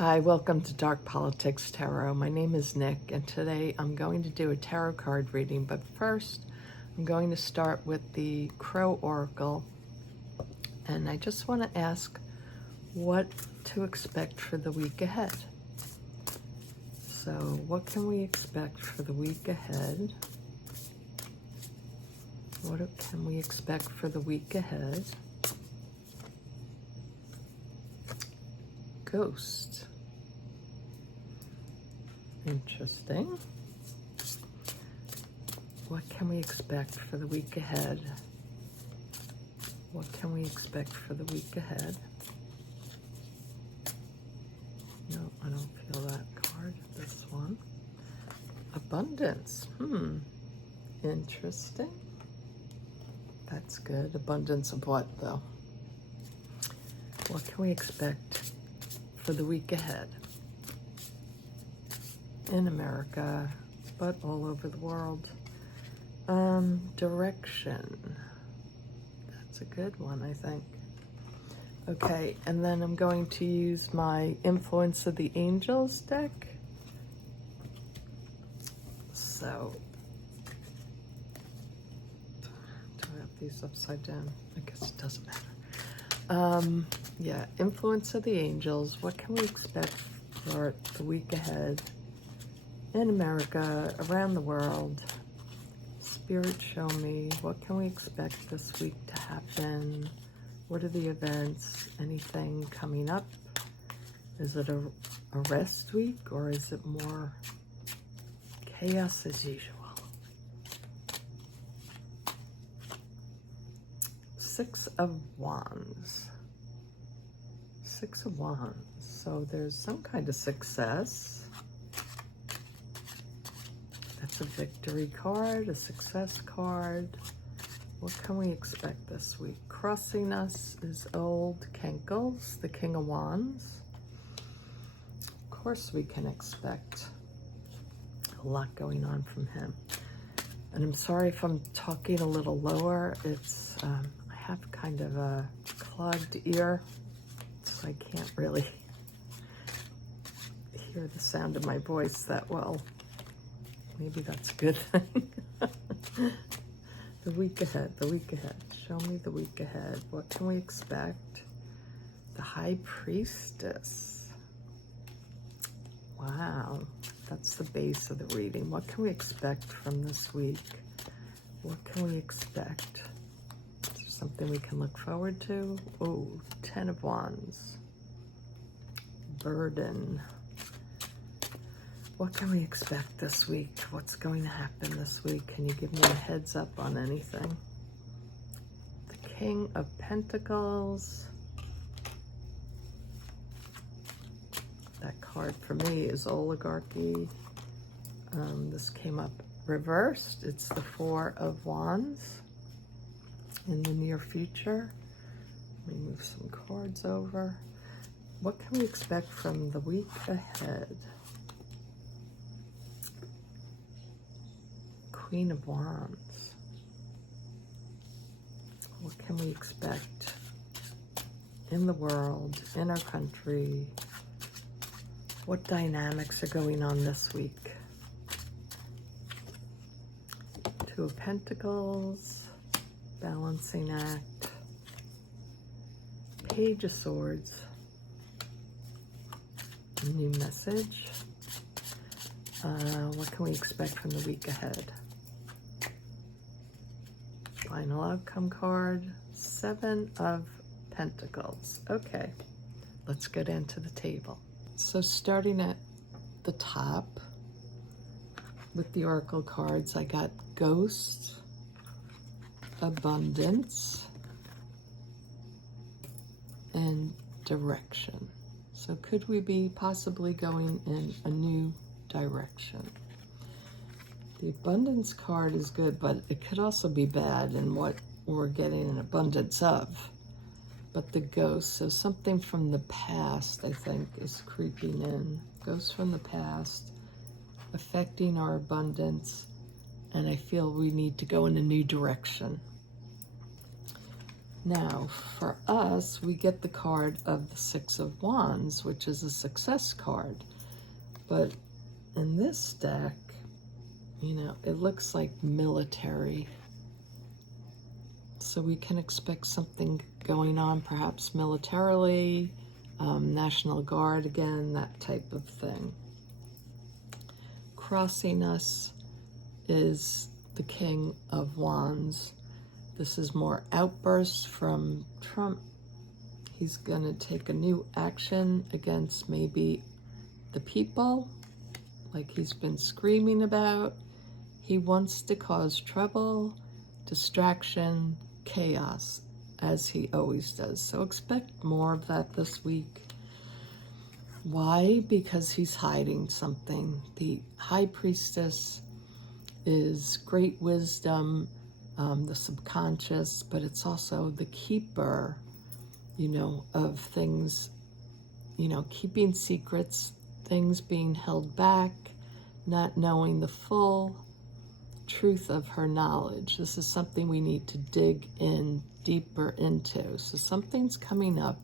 Hi, welcome to Dark Politics Tarot. My name is Nick, and today I'm going to do a tarot card reading, but first I'm going to start with the Crow Oracle, and I just want to ask what to expect for the week ahead. So what can we expect for the week ahead? What can we expect for the week ahead? Ghost. Interesting. What can we expect for the week ahead? What can we expect for the week ahead? No, I don't feel that card. This one. Abundance. Interesting. That's good. Abundance of what, though? What can we expect for the week ahead? In America, but all over the world. Direction. That's a good one, I think. Okay, and then I'm going to use my Influence of the Angels deck. So, do I have these upside down? I guess it doesn't matter. Yeah, Influence of the Angels. What can we expect for the week ahead? In America, around the world. Spirit, show me. What can we expect this week to happen? What are the events? Anything coming up? Is it a rest week, or is it more chaos as usual? Six of Wands. Six of Wands. So there's some kind of success. That's a victory card, a success card. What can we expect this week? Crossing us is Old Kenkles, the King of Wands. Of course we can expect a lot going on from him. And I'm sorry if I'm talking a little lower. It's, I have kind of a clogged ear, so I can't really hear the sound of my voice that well. Maybe that's a good thing. The week ahead, the week ahead. Show me the week ahead. What can we expect? The High Priestess. Wow, that's the base of the reading. What can we expect from this week? What can we expect? Is there something we can look forward to? Oh, 10 of Wands. Burden. What can we expect this week? What's going to happen this week? Can you give me a heads up on anything? The King of Pentacles. That card for me is Oligarchy. This came up reversed. It's the Four of Wands in the near future. Let me move some cards over. What can we expect from the week ahead? Queen of Wands. What can we expect in the world, in our country? What dynamics are going on this week? Two of Pentacles, Balancing Act, Page of Swords, a new message. What can we expect from the week ahead? Final outcome card, Seven of Pentacles. Okay, let's get into the table. So starting at the top with the Oracle cards, I got Ghost, Abundance, and Direction. So could we be possibly going in a new direction? The Abundance card is good, but it could also be bad in what we're getting an abundance of. But the Ghost, so something from the past, I think, is creeping in. Ghosts from the past, affecting our abundance, and I feel we need to go in a new direction. Now, for us, we get the card of the Six of Wands, which is a success card. But in this deck, you know, it looks like military. So we can expect something going on, perhaps militarily, National Guard again, that type of thing. Crossing us is the King of Wands. This is more outbursts from Trump. He's going to take a new action against maybe the people, like he's been screaming about. He wants to cause trouble, distraction, chaos, as he always does. So expect more of that this week. Why? Because he's hiding something. The High Priestess is great wisdom, the subconscious, but it's also the keeper, you know, of things, you know, keeping secrets, things being held back, not knowing the full truth of her knowledge. This is something we need to dig in deeper into. So something's coming up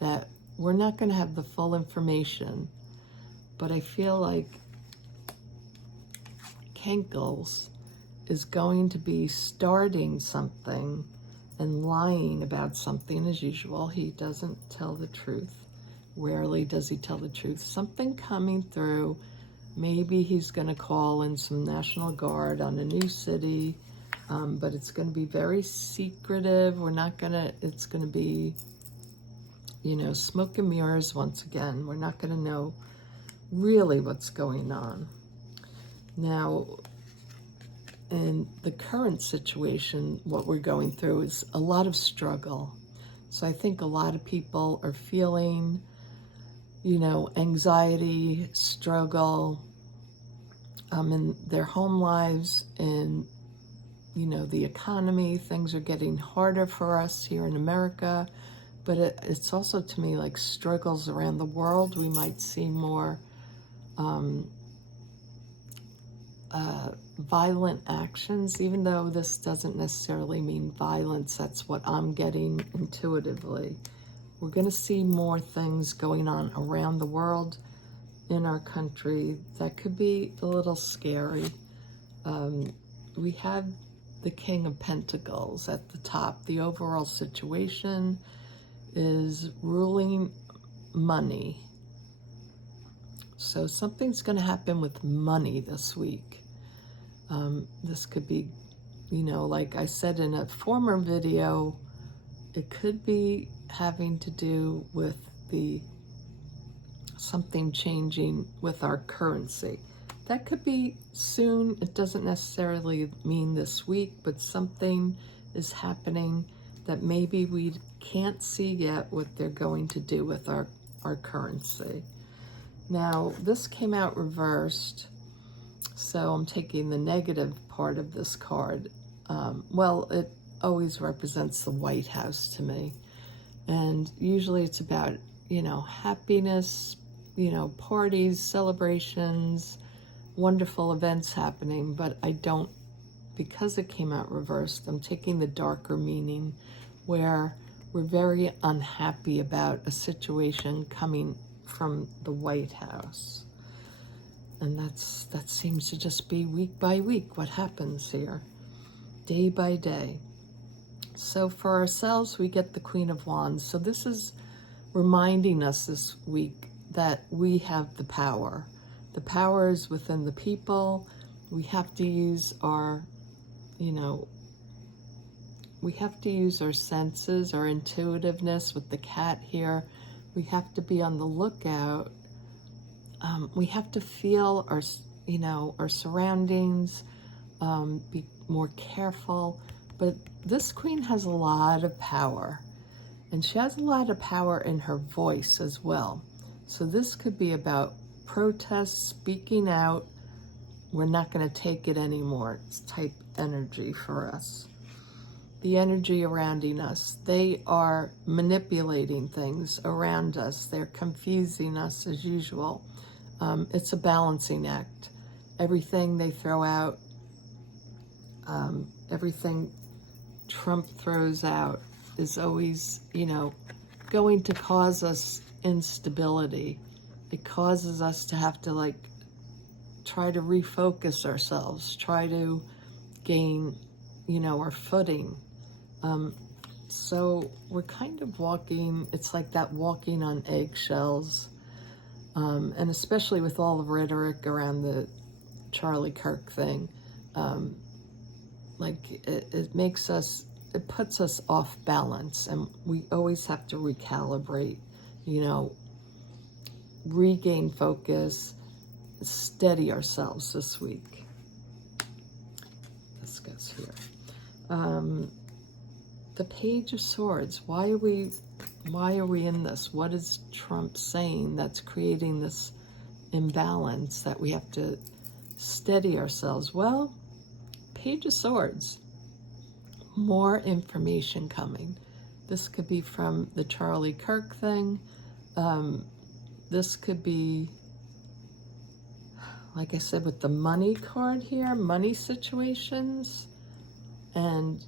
that we're not going to have the full information, but I feel like Kankles is going to be starting something and lying about something as usual. He doesn't tell the truth. Rarely does he tell the truth. Something coming through. Maybe he's going to call in some National Guard on a new city, but it's going to be very secretive. We're not going to, it's going to be, you know, smoke and mirrors once again. We're not going to know really what's going on. Now, in the current situation, what we're going through is a lot of struggle. So I think a lot of people are feeling, you know, anxiety, struggle in their home lives, and, you know, the economy. Things are getting harder for us here in America, but it's also, to me, like struggles around the world. We might see more violent actions, even though this doesn't necessarily mean violence. That's what I'm getting intuitively. We're going to see more things going on around the world, in our country, that could be a little scary. We have the King of Pentacles at the top. The overall situation is ruling money. So something's going to happen with money this week. This could be, you know, like I said in a former video, it could be having to do with something changing with our currency. That could be soon. It doesn't necessarily mean this week, but something is happening that maybe we can't see yet what they're going to do with our currency. Now, this came out reversed, so I'm taking the negative part of this card. Well, it always represents the White House to me. And usually it's about, you know, happiness, you know, parties, celebrations, wonderful events happening. But I don't, because it came out reversed, I'm taking the darker meaning where we're very unhappy about a situation coming from the White House. And that seems to just be week by week what happens here, day by day. So for ourselves, we get the Queen of Wands. So this is reminding us this week that we have the power. The power is within the people. We have to use our, you know, we have to use our senses, our intuitiveness with the cat here. We have to be on the lookout. We have to feel our, you know, our surroundings, be more careful. But this queen has a lot of power, and she has a lot of power in her voice as well. So this could be about protests, speaking out. We're not going to take it anymore. It's type energy for us. The energy around us, they are manipulating things around us. They're confusing us as usual. It's a balancing act. Everything they throw out, everything Trump throws out, is always, you know, going to cause us instability. It causes us to have to like try to refocus ourselves, try to gain, you know, our footing. So we're kind of walking, it's like that walking on eggshells. And especially with all the rhetoric around the Charlie Kirk thing, like it makes us, it puts us off balance, and we always have to recalibrate, you know, regain focus, steady ourselves this week. This goes here. The Page of Swords. Why are we in this? What is Trump saying that's creating this imbalance that we have to steady ourselves? Well, Page of Swords. More information coming. This could be from the Charlie Kirk thing. This could be, like I said, with the money card here, money situations, and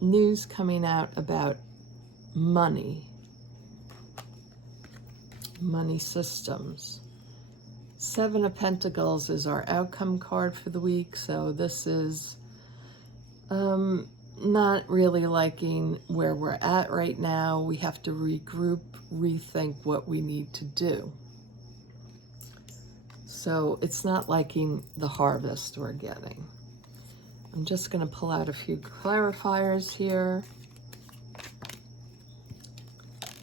news coming out about money systems. Seven of Pentacles is our outcome card for the week, so this is not really liking where we're at right now. We have to regroup, rethink what we need to do. So it's not liking the harvest we're getting. I'm just going to pull out a few clarifiers here.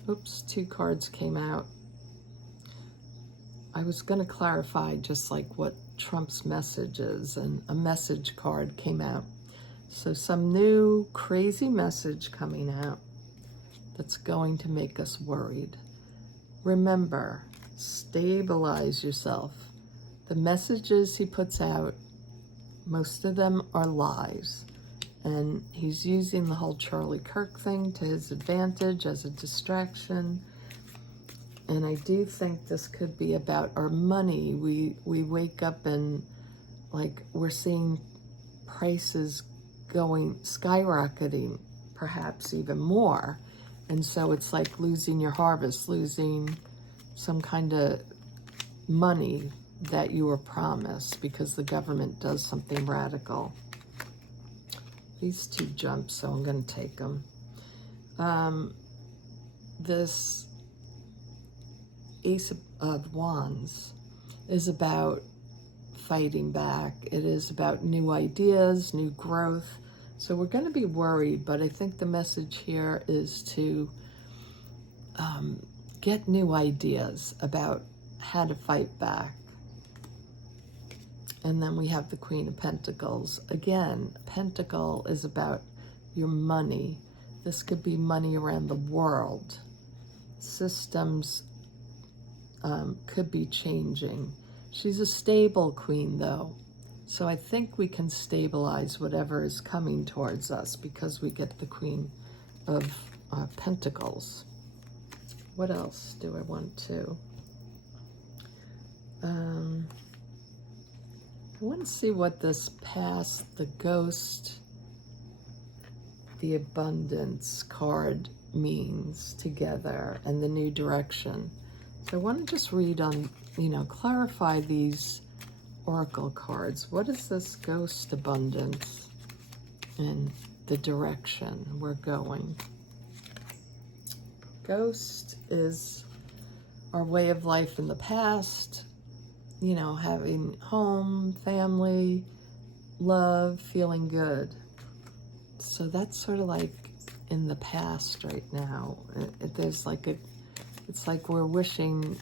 Oops, 2 cards came out. I was going to clarify just like what Trump's message is, and a message card came out. So some new crazy message coming out that's going to make us worried. Remember, stabilize yourself. The messages he puts out, most of them are lies. And he's using the whole Charlie Kirk thing to his advantage as a distraction. And I do think this could be about our money. We wake up and like we're seeing prices going skyrocketing, perhaps even more. And so it's like losing your harvest, losing some kind of money that you were promised because the government does something radical. These 2 jumped, so I'm going to take them. This Ace of Wands is about fighting back. It is about new ideas, new growth. So we're going to be worried, but I think the message here is to get new ideas about how to fight back. And then we have the Queen of Pentacles. Again, Pentacle is about your money. This could be money around the world. Systems could be changing. She's a stable queen, though. So I think we can stabilize whatever is coming towards us because we get the Queen of Pentacles. What else do I want to? I want to see what this past, the Ghost, the Abundance card means together, and the New Direction. So I want to just read on, clarify these oracle cards. What is this Ghost, Abundance, and the direction we're going? Ghost is our way of life in the past, having home, family, love, feeling good. So that's sort of like in the past right now. There's like it's like we're wishing,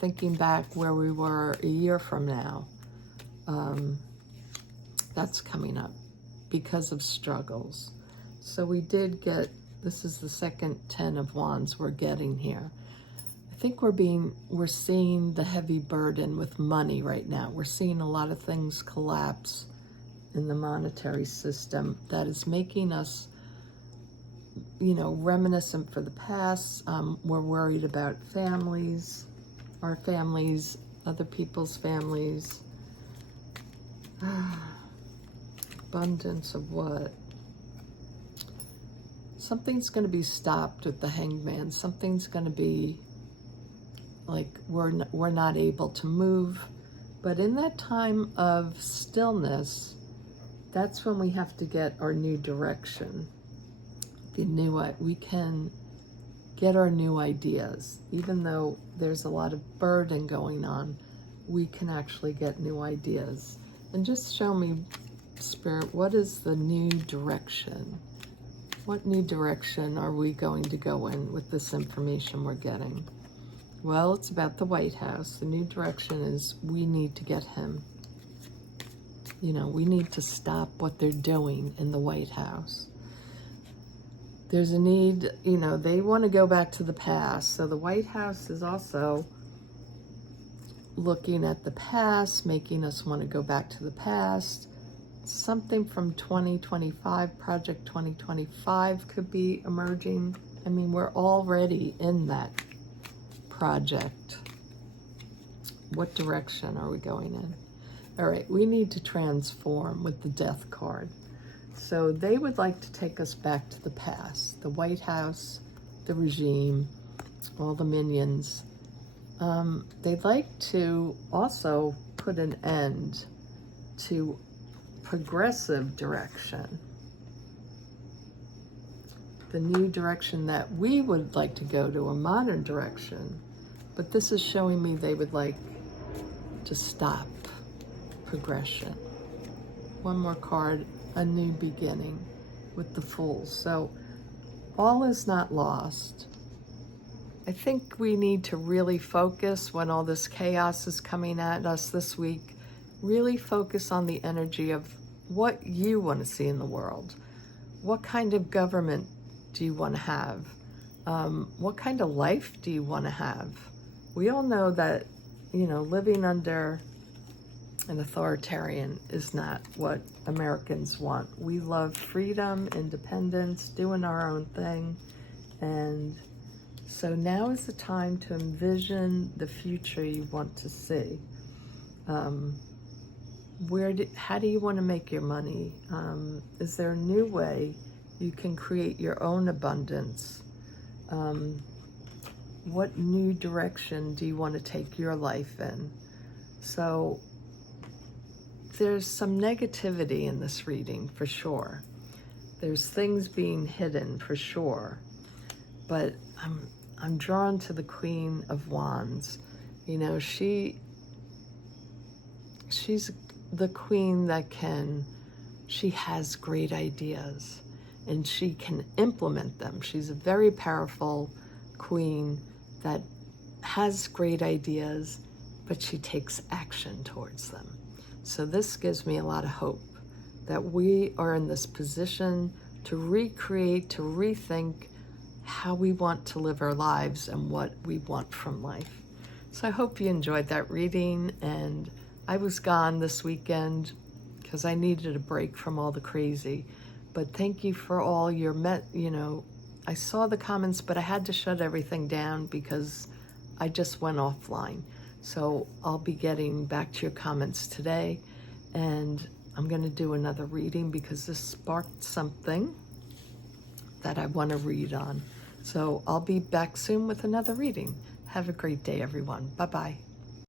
thinking back where we were a year from now. That's coming up because of struggles. So we did get, this is the second 10 of Wands we're getting here. I think we're seeing the heavy burden with money right now. We're seeing a lot of things collapse in the monetary system that is making us, reminiscent for the past. We're worried about families, our families, other people's families. Abundance of what? something's going to be stopped with the Hanged Man. Something's going to be like we're not able to move. But in that time of stillness, that's when we have to get our new direction. We can get our new ideas. Even though there's a lot of burden going on, we can actually get new ideas. And just show me, Spirit, what is the new direction? What new direction are we going to go in with this information we're getting? Well, it's about the White House. The new direction is we need to get him. You know, we need to stop what they're doing in the White House. There's a need, you know, they want to go back to the past. So the White House is also looking at the past, making us want to go back to the past. Something from 2025, Project 2025 could be emerging. I mean, we're already in that project. What direction are we going in? All right, we need to transform with the Death card. So they would like to take us back to the past, the White House, the regime, all the minions. They'd like to also put an end to progressive direction. The new direction that we would like to go to, a modern direction. But this is showing me they would like to stop progression. One more card, a new beginning with the Fool. So all is not lost. I think we need to really focus when all this chaos is coming at us this week. Really focus on the energy of what you want to see in the world. What kind of government do you want to have? What kind of life do you want to have? We all know that, you know, living under an authoritarian is not what Americans want. We love freedom, independence, doing our own thing. And so now is the time to envision the future you want to see. How do you want to make your money? Is there a new way you can create your own abundance? What new direction do you want to take your life in? So there's some negativity in this reading for sure. There's things being hidden for sure. But I'm drawn to the Queen of Wands. You know, she's the queen that she has great ideas and she can implement them. She's a very powerful queen that has great ideas, but she takes action towards them. So this gives me a lot of hope that we are in this position to recreate, to rethink how we want to live our lives and what we want from life. So I hope you enjoyed that reading, and I was gone this weekend because I needed a break from all the crazy. But thank you for all your I saw the comments, but I had to shut everything down because I just went offline. So I'll be getting back to your comments today, and I'm going to do another reading because this sparked something that I want to read on. So I'll be back soon with another reading. Have a great day, everyone. Bye-bye.